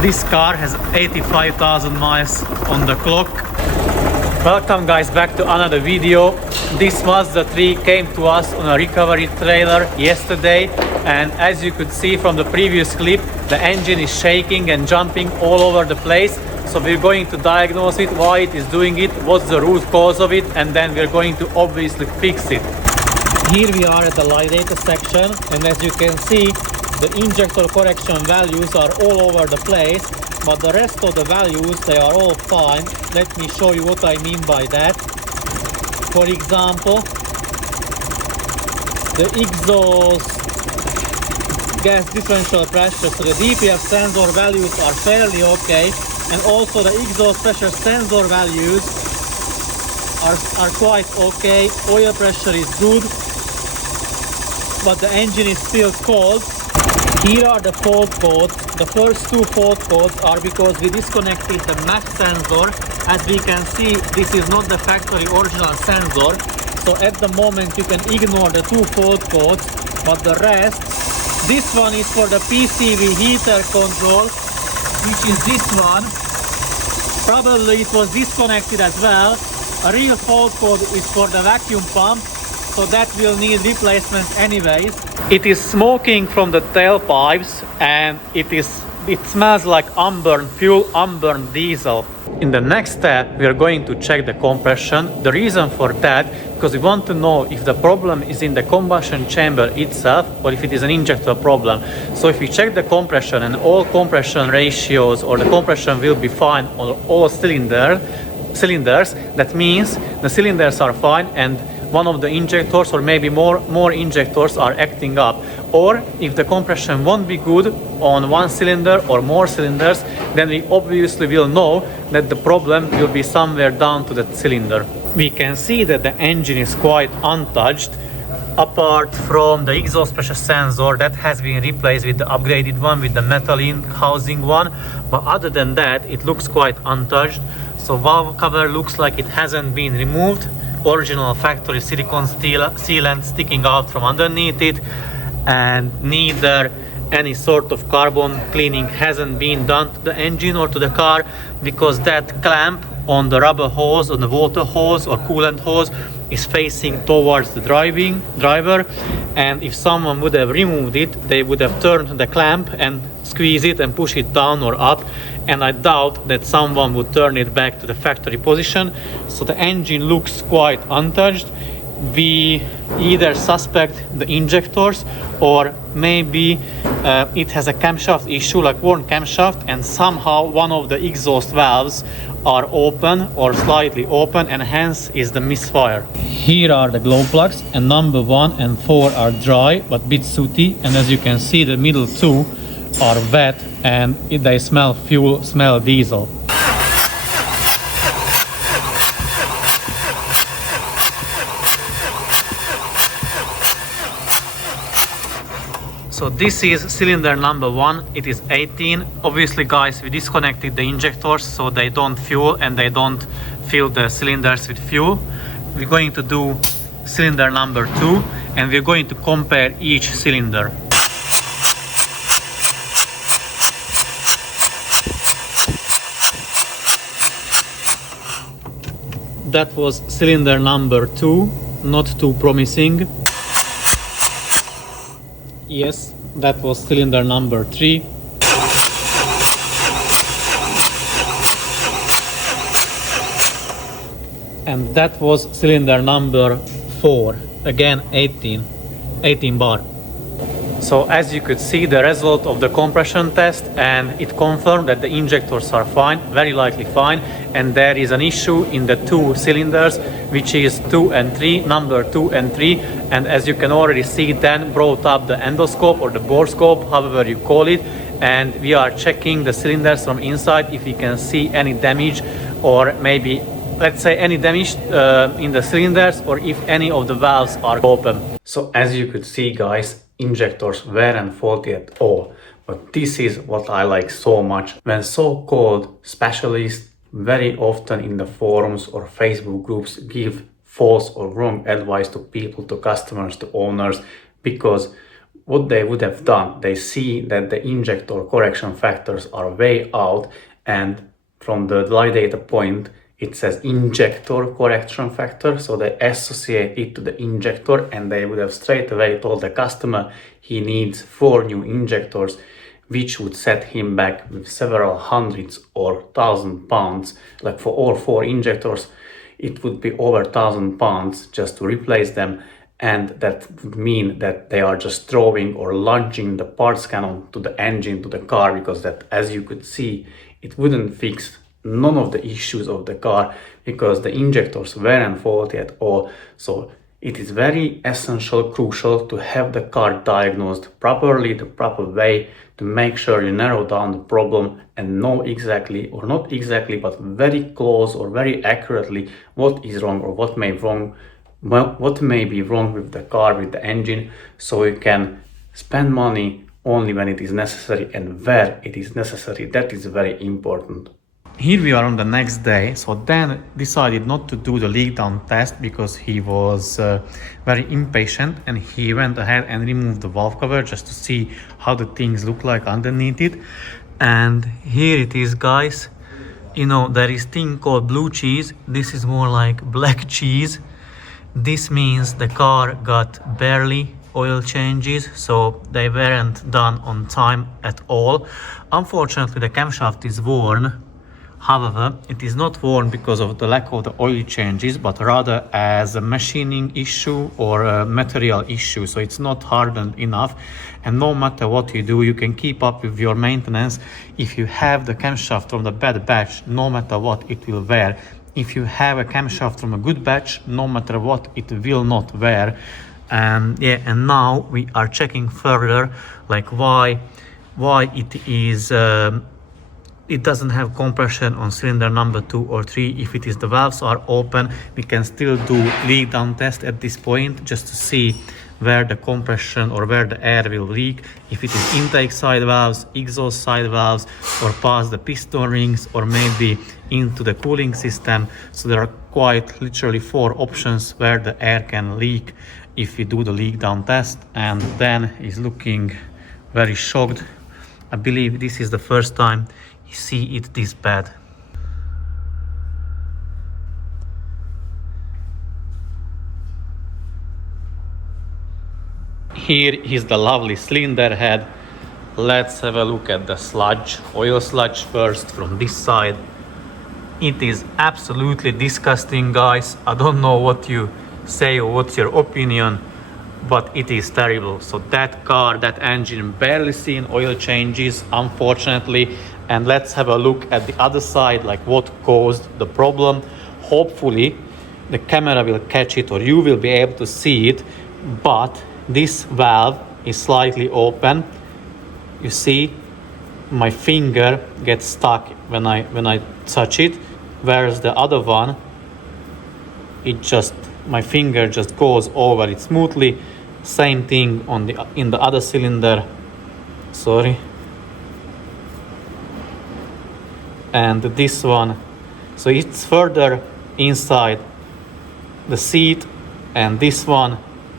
This car has 85,000 miles on the clock. Welcome guys back to another video. This Mazda 3 came to us on a recovery trailer yesterday, and as you could see from the previous clip, the engine is shaking and jumping all over the place. So we're going to diagnose it, why it is doing it, what's the root cause of it, and then we're going to obviously fix it. Here we are at the light data section, and as you can see, the injector correction values are all over the place, but the rest of the values, they are all fine. Let me show you what I mean by that. For example, the exhaust gas differential pressure, so the DPF sensor values are fairly okay, and also the exhaust pressure sensor values are quite okay. Oil pressure is good, but the engine is still cold. Here are the fault codes. The first two fault codes are because we disconnected the MAC sensor. As we can see, this is not the factory original sensor. So at the moment you can ignore the two fault codes, but the rest, this one is for the PCV heater control, which is this one. Probably it was disconnected as well. A real fault code is for the vacuum pump, so that will need replacement anyways. It is smoking from the tailpipes, and it smells like unburned fuel, unburned diesel. In the next step, we are going to check the compression. The reason for that, because we want to know if the problem is in the combustion chamber itself or if it is an injector problem. So if we check the compression and all compression ratios, or the compression will be fine on all cylinders, that means the cylinders are fine and one of the injectors or maybe more injectors are acting up. Or if the compression won't be good on one cylinder or more cylinders, then we obviously will know that the problem will be somewhere down to that cylinder. We can see that the engine is quite untouched, apart from the exhaust pressure sensor that has been replaced with the upgraded one, with the metal housing one. But other than that, it looks quite untouched. So valve cover looks like it hasn't been removed. Original factory silicone sealant sticking out from underneath it, and neither any sort of carbon cleaning hasn't been done to the engine or to the car, because that clamp on the rubber hose, on the water hose or coolant hose, is facing towards the driver, and if someone would have removed it, they would have turned the clamp and squeeze it and push it down or up, and I doubt that someone would turn it back to the factory position. So the engine looks quite untouched. We either suspect the injectors, or maybe it has a camshaft issue, like worn camshaft, and somehow one of the exhaust valves are open or slightly open, and hence is the misfire. Here are the glow plugs, and number 1 and 4 are dry but bit sooty, and as you can see, the middle two are wet and they smell fuel, smell diesel. So this is cylinder number 1, it is 18. Obviously guys, we disconnected the injectors so they don't fuel and they don't fill the cylinders with fuel. We're going to do cylinder number 2, and we're going to compare each cylinder. That was cylinder number 2, not too promising. Yes, that was cylinder number 3. And that was cylinder number 4, again 18 bar. So as you could see, the result of the compression test, and it confirmed that the injectors are fine, very likely fine, and there is an issue in the two cylinders, which is 2 and 3, number 2 and 3, and as you can already see, Dan brought up the endoscope or the borescope, however you call it, and we are checking the cylinders from inside if we can see any damage, or maybe let's say any damage in the cylinders, or if any of the valves are open. So as you could see guys, injectors weren't faulty at all, but this is what I like so much, when so-called specialists very often in the forums or Facebook groups give false or wrong advice to people, to customers, to owners, because what they would have done, they see that the injector correction factors are way out, and from the live data point it says injector correction factor, so they associate it to the injector, and they would have straight away told the customer he needs 4 new injectors, which would set him back with several hundreds or £1,000. Like for all 4 injectors, it would be over £1,000 just to replace them, and that would mean that they are just throwing or launching the parts cannon to the engine, to the car, because that, as you could see, it wouldn't fix none of the issues of the car because the injectors weren't faulty at all. So it is very essential, crucial to have the car diagnosed properly, the proper way, to make sure you narrow down the problem and know exactly, or not exactly, but very close or very accurately what is wrong or what may be wrong with the car, with the engine, so you can spend money only when it is necessary and where it is necessary. That is very important. Here we are on the next day, so Dan decided not to do the leak down test because he was very impatient, and he went ahead and removed the valve cover just to see how the things look like underneath it. And here it is, guys. You know, there is thing called blue cheese. This is more like black cheese. This means the car got barely oil changes, so they weren't done on time at all. Unfortunately, the camshaft is worn. However, it is not worn because of the lack of the oil changes, but rather as a machining issue or a material issue. So it's not hardened enough, and no matter what you do, you can keep up with your maintenance. If you have the camshaft from the bad batch, no matter what, it will wear. If you have a camshaft from a good batch, no matter what, it will not wear. And now we are checking further, like why it is it doesn't have compression on cylinder number 2 or 3. If it is the valves are open, we can still do leak down test at this point just to see where the compression or where the air will leak. If it is intake side valves, exhaust side valves, or past the piston rings, or maybe into the cooling system. So there are quite literally 4 options where the air can leak if we do the leak down test. And Dan is looking very shocked. I believe this is the first time you see it this bad. Here is the lovely cylinder head. Let's have a look at the sludge, oil sludge first from this side. It is absolutely disgusting, guys. I don't know what you say or what's your opinion, but it is terrible. So that car, that engine, barely seen oil changes, unfortunately. And let's have a look at the other side, like what caused the problem. Hopefully the camera will catch it, or you will be able to see it, but this valve is slightly open. You see my finger gets stuck when I touch it, whereas the other one, my finger just goes over it smoothly. Same thing in the other cylinder. Sorry. And this one, so it's further inside the seat, and this one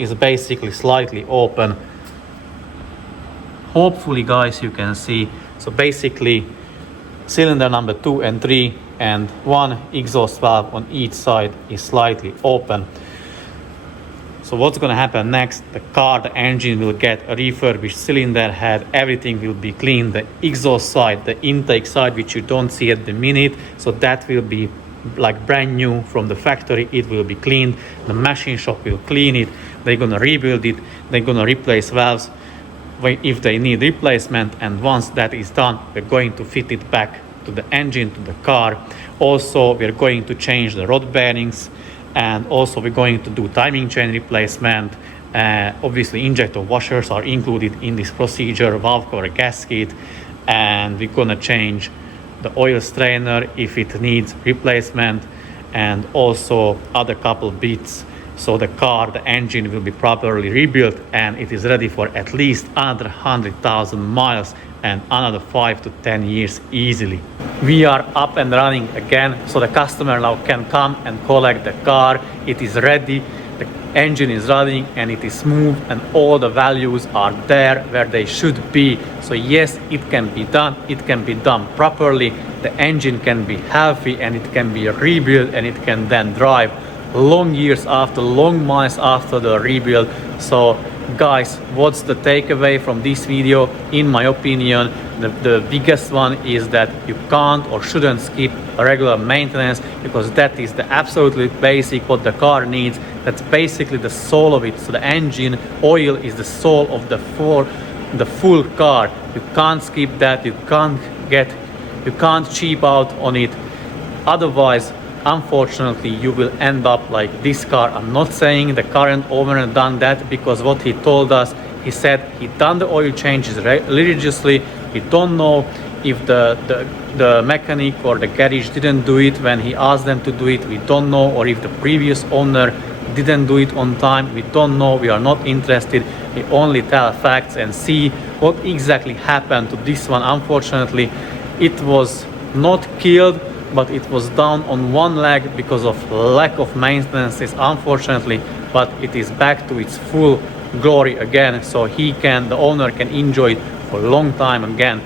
is basically slightly open. Hopefully, guys, you can see. So basically cylinder number 2 and 3 and 1 exhaust valve on each side is slightly open. So what's going to happen next? The engine will get a refurbished cylinder head. Everything will be cleaned. The exhaust side, the intake side, which you don't see at the minute, so that will be like brand new from the factory. It will be cleaned. The machine shop will clean it. They're going to rebuild it. They're going to replace valves if they need replacement. And once that is done, we're going to fit it back to the engine, to the car. Also, we're going to change the rod bearings. And also we're going to do timing chain replacement. Obviously injector washers are included in this procedure, valve cover gasket, and we're gonna change the oil strainer if it needs replacement, and also other couple bits. So the engine will be properly rebuilt, and it is ready for at least another 100,000 miles and another 5 to 10 years easily. We are up and running again, so the customer now can come and collect the car. It is ready. The engine is running and it is smooth and all the values are there where they should be. So yes, it can be done, it can be done properly, the engine can be healthy and it can be rebuilt and it can then drive long years after, long miles after the rebuild. So guys, what's the takeaway from this video? In my opinion, the biggest one is that you can't or shouldn't skip a regular maintenance, because that is the absolutely basic what the car needs. That's basically the soul of it. So the engine oil is the soul of the full car. You can't skip that, you can't cheap out on it. Otherwise, unfortunately, you will end up like this car. I'm not saying the current owner done that, because what he told us, he said he done the oil changes religiously. We don't know if the mechanic or the garage didn't do it when he asked them to do it. We don't know, or if the previous owner didn't do it on time. We don't know. We are not interested. We only tell facts and see what exactly happened to this one. Unfortunately, it was not killed, but it was down on one leg because of lack of maintenance, unfortunately, but it is back to its full glory again, so the owner can enjoy it for a long time again.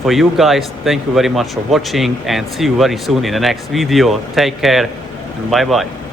For you guys, thank you very much for watching and see you very soon in the next video. Take care and bye bye.